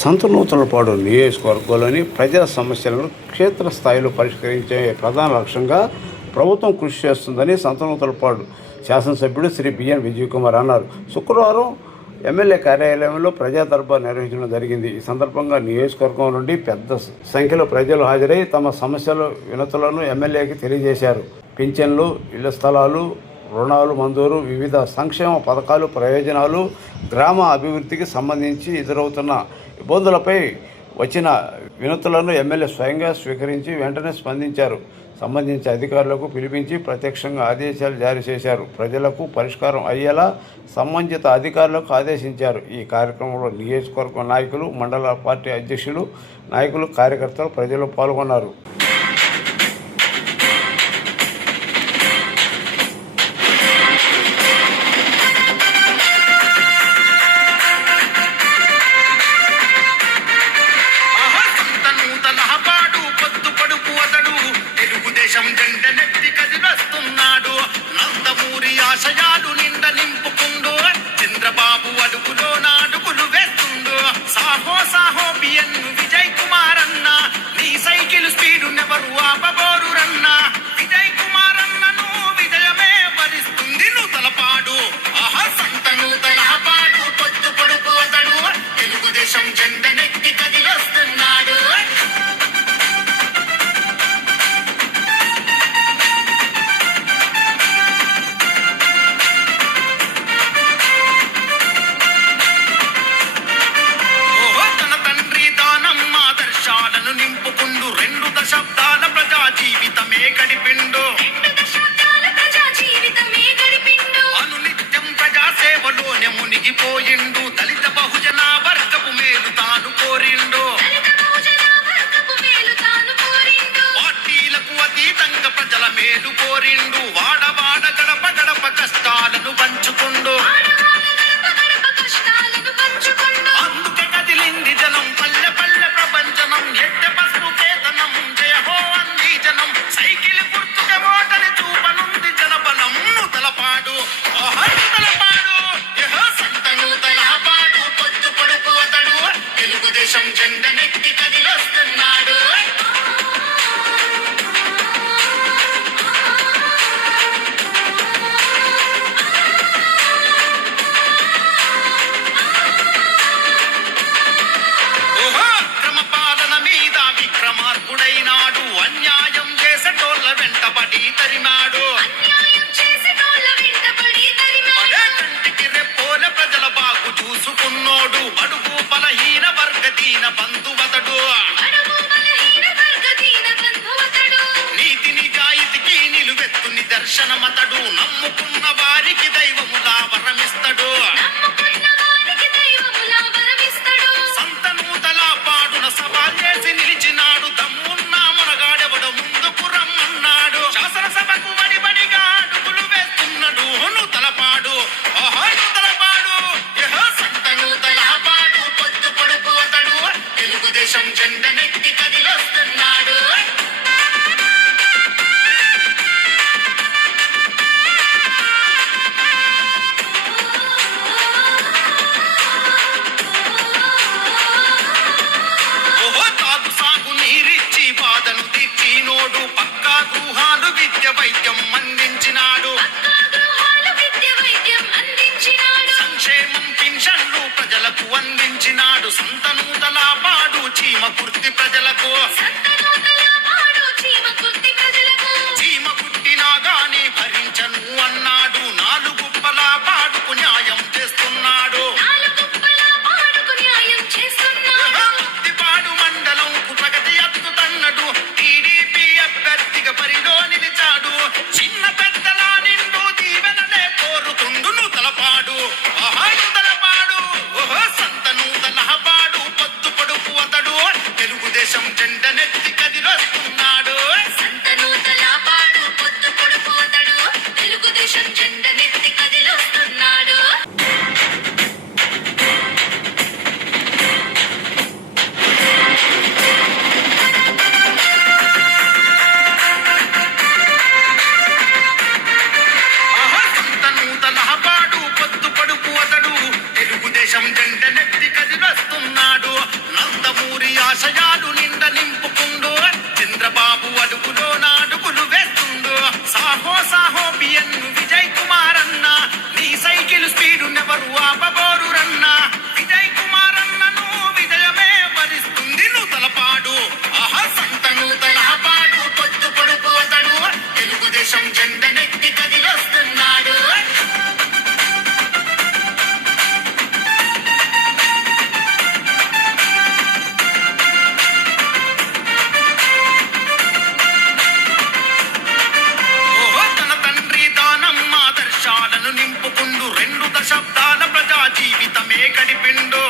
సంతనూతలపాడు నియోజకవర్గంలోని ప్రజా సమస్యలను క్షేత్రస్థాయిలో పరిష్కరించే ప్రధాన లక్ష్యంగా ప్రభుత్వం కృషి చేస్తుందని సంతనూతలపాడు శాసనసభ్యుడు శ్రీ బిఎన్ విజయ్ కుమార్ అన్నారు. శుక్రవారం ఎమ్మెల్యే కార్యాలయంలో ప్రజా దర్బార్ నిర్వహించడం జరిగింది. ఈ సందర్భంగా నియోజకవర్గం నుండి పెద్ద సంఖ్యలో ప్రజలు హాజరై తమ సమస్యల వినతులను ఎమ్మెల్యేకి తెలియజేశారు. పింఛన్లు, ఇళ్ల స్థలాలు, రుణాలు మంజూరు, వివిధ సంక్షేమ పథకాలు ప్రయోజనాలు, గ్రామ అభివృద్ధికి సంబంధించి ఎదురవుతున్న ఇబ్బందులపై వచ్చిన వినతులను ఎమ్మెల్యే స్వయంగా స్వీకరించి వెంటనే స్పందించారు. సంబంధించిన అధికారులకు పిలిపించి ప్రత్యక్షంగా ఆదేశాలు జారీ చేశారు. ప్రజలకు పరిష్కారం అయ్యేలా సంబంధిత అధికారులకు ఆదేశించారు. ఈ కార్యక్రమంలో నియోజకవర్గ నాయకులు, మండల పార్టీ అధ్యక్షులు, నాయకులు, కార్యకర్తలు, ప్రజలు పాల్గొన్నారు. జెండనెత్తి కదిలొస్తున్నాడు, నందమూరి ఆశయాలు నిండ నింపుకుండు, చంద్రబాబు అడుగులో నాడుగులు వేస్తుండు. సాహో సాహో బిఎన్ విజయ్ కుమార్ అన్న, నీ సైకిల్ స్పీడు నెవరు ఆపబోరు రన్న. విజయ్ కుమార్ అన్నను విజయమే భరిస్తుంది నూతలపాడు. ఆహా సంత నూతలపాడు పొత్తు పొడుపు అతడు, తెలుగుదేశం జెండనెత్తి కదిలొస్తున్నాడు. నింపుకుండు, 2 దశాబ్దాల ప్రజా జీవితమే గడిపిండు. అనునిత్యం ప్రజా సేవలోనే మునిగిపోయిండు. దళిత బహుజన వర్గపు మేలు తాను కోరిండు. పార్టీలకు అతీతంగా ప్రజల మేలు కోరిండు. వాడవాడ గడప గడప కష్టాలను పంచుకుండు. అందుకే కదిలింది జనం, పల్లె పల్లె ప్రపంచనం. ఎట్టె పసుపు కేతనం, జయ హో అంది జనం. సైకిల్ గుర్తుకే ఓటని చూపనుంది జనబలం. నూతలపాడు, ఆహా నూతలపాడు, యహో సంత నూతలపాడు పొత్తు పొడుపు అతడు, తెలుగుదేశం జెండనెత్తి కదిలొస్తున్నాడు. విక్రమార్కుడైనాడు, అన్యాయం చేసేటోళ్ళ వెంటబడి తరిమాడు. కంటికి రెప్పోల ప్రజల బాగు చూసుకున్నోడు, బడుగు బలహీన వర్గ దీన బంధువతడు. నీతి నిజాయితీకి నిలువెత్తు నిదర్శనమతడు, నమ్ముకున్న వారికి దైవములా వరమిస్తడు. సంత నూతలపాడున సవాల్ చేసి నిలిచినాడు, దమ్మున్న మునగాడెవడు ముందుకు రమ్మన్నాడు. శాసనసభకు వడిబడిగా అడుగులు వేస్తున్నాడు నూతలపాడు, ఆహా నూతలపాడు, యహో సంత నూతలపాడు పొత్తు పొడుపు అతడు, తెలుగుదేశం జెండనెత్తి కదిలొస్తున్నాడు. బాధను తీర్చినోడు, పక్కా గృహాలు విద్య వైద్యం అందించినాడు. సంక్షేమం పింఛన్లు ప్రజలకు అందించినాడు. సంత నూతలపాడు చీమ కుర్తి ప్రజలకు. చీమ కుట్టినా గాని భరించను అన్నాడు. 4 గుప్పల పాడుకు న్యాయం చేస్తున్నాడు. ముక్తిపాడు మండలంకు ప్రగతి అత్తుతన్నడు. టీడీపీ అభ్యర్థిగా పరిలో నిలిచాడు. చిన్న పెద్దల నిండు దీవెనలే కోరుకుండు నూతలపాడు, ఆహా నూతలపాడు, ఓహో సంత నూతలపాడు పొత్తు పొడుపు అతడు, తెలుగుదేశం జెండనెత్తి గడిపిండు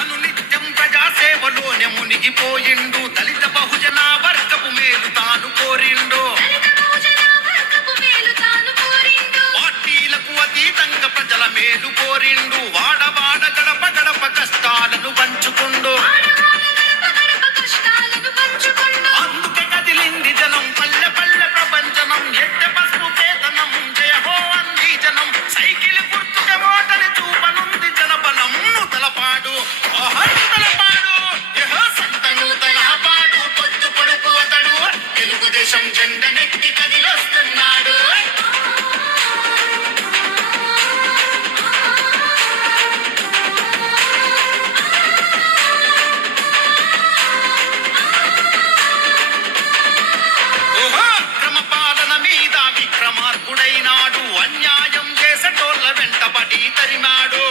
అనునిత్యం ప్రజాసేవలోనే మునిగిపోయిండు దళిత బహుజన వర్గపు మేలు తాను కోరిండు పార్టీలకు అతీతంగా ప్రజల మేలు కోరిండు వాడవాడ గడప గడప కష్టాలను పంచుకుండు అందుకే కదిలింది జనం పల్లె పల్లె ప్రపంచనం ఎట్టె పసుపు కేతనం జయ హో అంది జనం సైకిల్ గుర్తుకే ఓటని చూపనుంది జనబలం నూతలపాడు నూతలపాడు సంతనూతలపాడు పొద్దు పొడుపు అతడు తెలుగుదేశం జెండ నెత్తి కదిలొస్తున్నాడు విక్రమార్కుడైనాడు అన్యాయం చేసేటోళ్ళ వెంటబడి తరిమాడు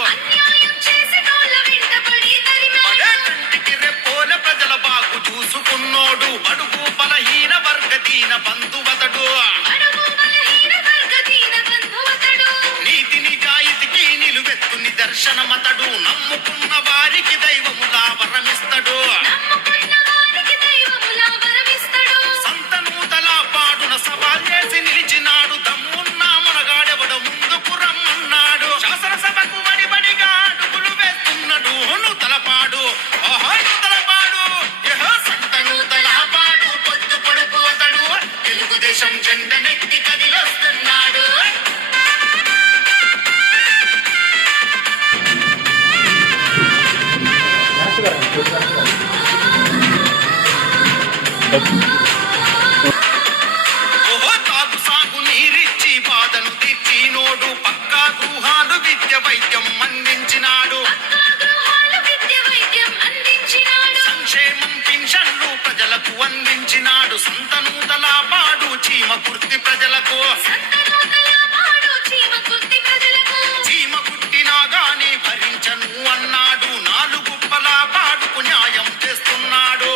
కంటికి రెప్పోల ప్రజల బాగు చూసుకున్నోడు బడుగు బలహీన వర్గ దీన బంధువతడు నీతి నిజాయితీకి నిలువెత్తు నిదర్శనమతడు నమ్ముకున్న వారికి దైవములా వరమిస్తడు సంతనూతల పాడున సవాల్ చేసి నిలిచినాడు దమ్మున్నా మనగాడెవడ ముందుకు రమ్మన్నాడు శాసనసభకు వడిబడిగా అడుగులు వేస్తున్నాడు నూతలపాడు నూతలపాడు సంతనూతలపాడు పొద్దు పొడుపు అతడు తెలుగుదేశం జెండ నెత్తి కదిలొస్తున్నాడు తాగు సాగు నీరిచ్చి బాధను తీర్చినోడు పక్కా గృహాలు విద్య వైద్యం అందించినాడు సంక్షేమం పింఛన్లు ప్రజలకు అందించినాడు సంతనూతల పాడు చీమ కుర్తి ప్రజలకు చీమ కుట్టినా గాని భరించను అన్నాడు నాలుగుప్పల పాడుకు న్యాయం చేస్తున్నాడు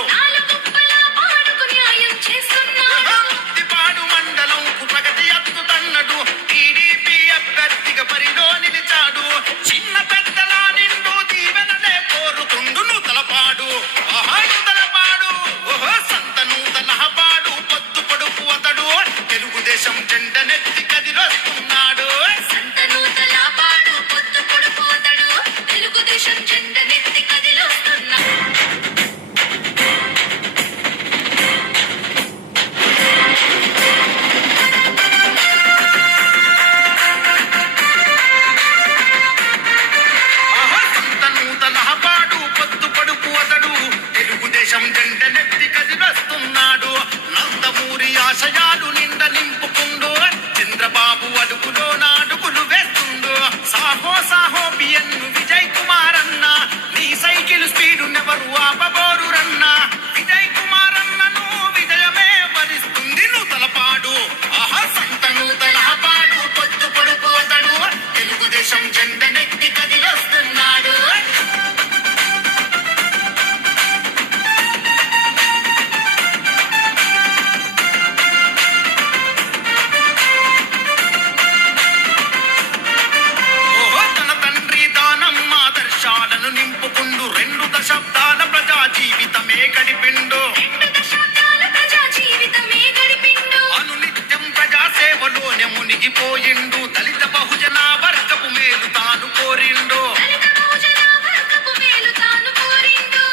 ముత్తిపాడు మండలంకు ప్రగతి అత్తుతన్నడు టీడీపీ అభ్యర్థిగా పరిలో నిలిచాడు చిన్న పెద్దల నిండు దీవెనలే కోరుతుండు నూతలపాడు నూతలపాడు సంతనూతలపాడు పొద్దు పొడుపు అతడు తెలుగుదేశం జెండ నెత్తి కదిలొస్తున్నాడు సంతనూతలపాడు పొద్దు పొడుపు అతడు తెలుగుదేశం జెండ నెత్తి కదిలొస్తున్నాడు సంతనూతలపాడు పొద్దు పొడుపు అతడు తెలుగుదేశం జెండ నెత్తి కదిలొస్తున్నాడు నందమూరి ఆశయాలు నిండ నింపుకుండు చంద్రబాబు అడుగులో నాడుగులు వేస్తుండు సాహో సాహో బియన్ను విజయ్ కుమార్ అన్న నీ సైకిల్ స్పీడు నెవరు ఆపబోరు రన్న విజయ్ కుమార్ అన్నను విజయమే వరిస్తుంది నూతలపాడు సంతనూతలపాడు పొద్దు పొడుపు అతడు తెలుగుదేశం జెండ నెత్తి కదిలొస్తున్నాడు తన తండ్రి దానం ఆదర్శాలను నింపుకుండు 2 దశాబ్దాల ప్రజా జీవితమే గడిపిండు అనునిత్యం ప్రజాసేవలోనే మునిగిపోయిండు దళిత బహుజన వర్గపు మేలు తాను కోరిండు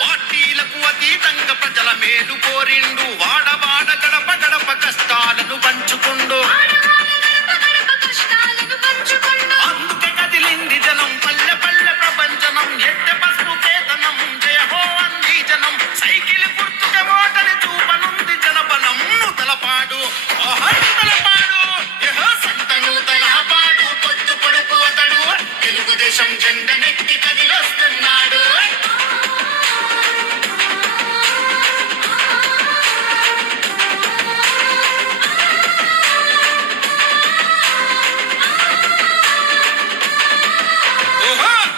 పార్టీలకు అతీతంగా ప్రజల మేలు కోరిండు వాడవాడ గడప గడప కష్టాలను పంచుకుండు అందుకే కదిలింది జనం పల్లె పల్లె ప్రపంచనం ఎట్టె పసుపు కేతనం జయ హో అంది జనం సైకిల్ గుర్తుకే ఓటని చూపనుంది జనబలం నూతలపాడు నూతలపాడు సంతనూతలపాడు పొద్దు పొడుపు అతడు తెలుగుదేశం జెండ నెత్తి కదిలొస్తున్నాడు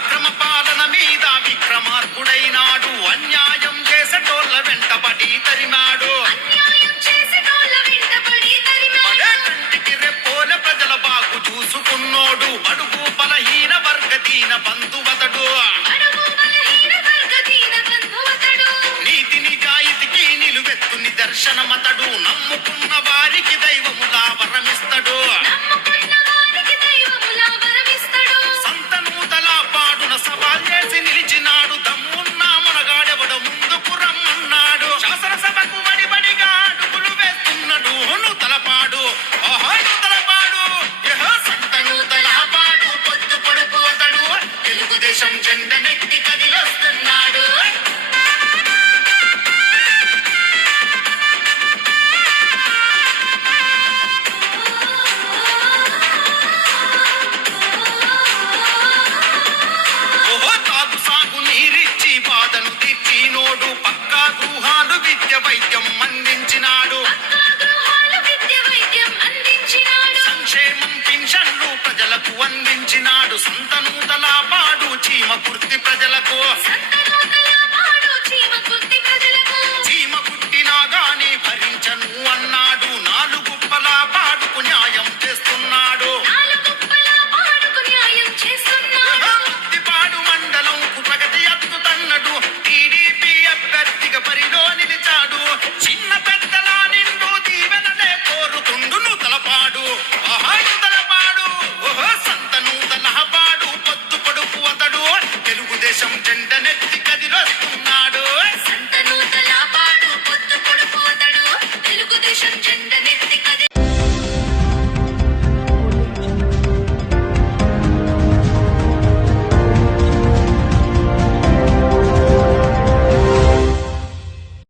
క్రమపాలన మీద విక్రమార్కుడైనాడు అన్యాయం చేసేటోళ్ళ వెంటబడి తరిమాడు కంటికి రెప్పోల ప్రజల బాగు చూసుకున్నోడు బడుగు బలహీన దీన బంధువతడు బడుగు బలహీన వర్గ దీన బంధువతడు నీతి నిజాయితీకి నిలువెత్తు నిదర్శనమతడు నమ్ముకున్న వారికి దైవములా వరమిస్తడు నమ్ముకున్న వారికి దైవములా వరమిస్తడు సంతనూతల పాడున సవాల్ చేసి నిలిచినాడు దమ్మున్న మనగాడెవడ ముందుకు రమ్మన్నాడు శాసనసభకు వడిబడిగా అడుగులు వేస్తున్నాడు నూతలపాడు ఓహో నూతలపాడు యహో సంతనూతల పాడు పొద్దు పొడుపు అతడు తెలుగుదేశం జెండనెత్తి కదిలొస్తున్నాడు ఓహో తాగు సాగు నీరిచ్చి బాధను తీర్చినోడు పక్కా గృహాలు విద్య వైద్యం అందించినాడు గృహాలు విద్య వైద్యం అందించినాడు సంక్షేమం పింఛన్లు ప్రజలకు అందించినాడు సంతనూతల పాడు చీమ కుర్తి ప్రజలకు